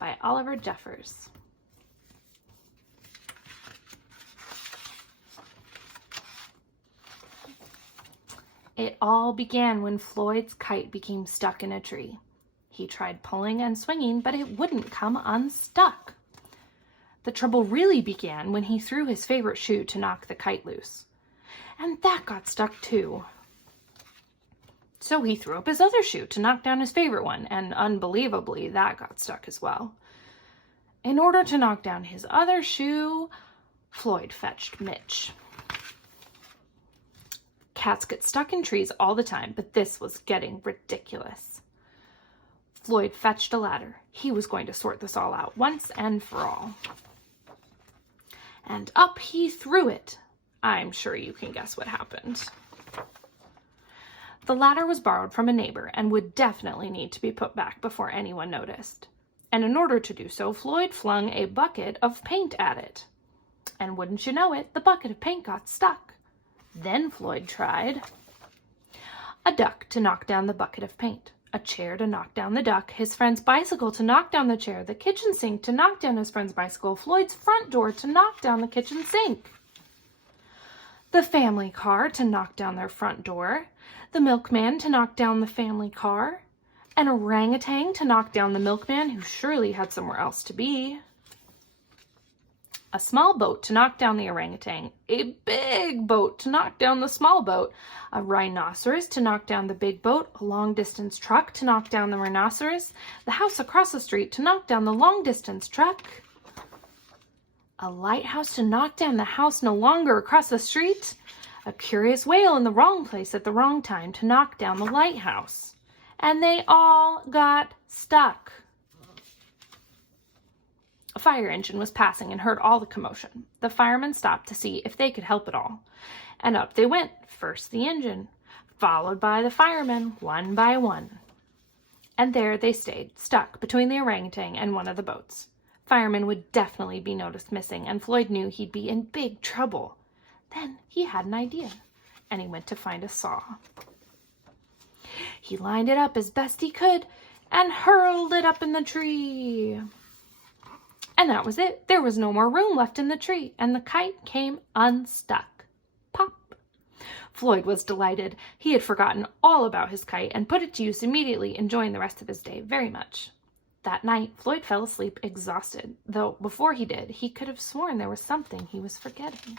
by Oliver Jeffers. It all began when Floyd's kite became stuck in a tree. He tried pulling and swinging, but it wouldn't come unstuck. The trouble really began when he threw his favorite shoe to knock the kite loose. And that got stuck too. So he threw up his other shoe to knock down his favorite one, and unbelievably, that got stuck as well. In order to knock down his other shoe, Floyd fetched Mitch. Cats get stuck in trees all the time, but this was getting ridiculous. Floyd fetched a ladder. He was going to sort this all out once and for all. And up he threw it. I'm sure you can guess what happened. The ladder was borrowed from a neighbor and would definitely need to be put back before anyone noticed. And in order to do so, Floyd flung a bucket of paint at it. And wouldn't you know it, the bucket of paint got stuck. Then Floyd tried a duck to knock down the bucket of paint, a chair to knock down the duck, his friend's bicycle to knock down the chair, the kitchen sink to knock down his friend's bicycle, Floyd's front door to knock down the kitchen sink, the family car to knock down their front door, the milkman to knock down the family car, an orangutan to knock down the milkman who surely had somewhere else to be, a small boat to knock down the orangutan, a big boat to knock down the small boat, a rhinoceros to knock down the big boat, a long-distance truck to knock down the rhinoceros, the house across the street to knock down the long-distance truck, a lighthouse to knock down the house no longer across the street, a curious whale in the wrong place at the wrong time to knock down the lighthouse. And they all got stuck. A fire engine was passing and heard all the commotion. The firemen stopped to see if they could help at all. And up they went, first the engine, followed by the firemen, one by one. And there they stayed, stuck between the orangutan and one of the boats. Firemen would definitely be noticed missing, and Floyd knew he'd be in big trouble. Then he had an idea, and he went to find a saw. He lined it up as best he could and hurled it up in the tree. And that was it. There was no more room left in the tree, and the kite came unstuck. Pop! Floyd was delighted. He had forgotten all about his kite and put it to use immediately, enjoying the rest of his day very much. That night, Floyd fell asleep exhausted, though before he did, he could have sworn there was something he was forgetting.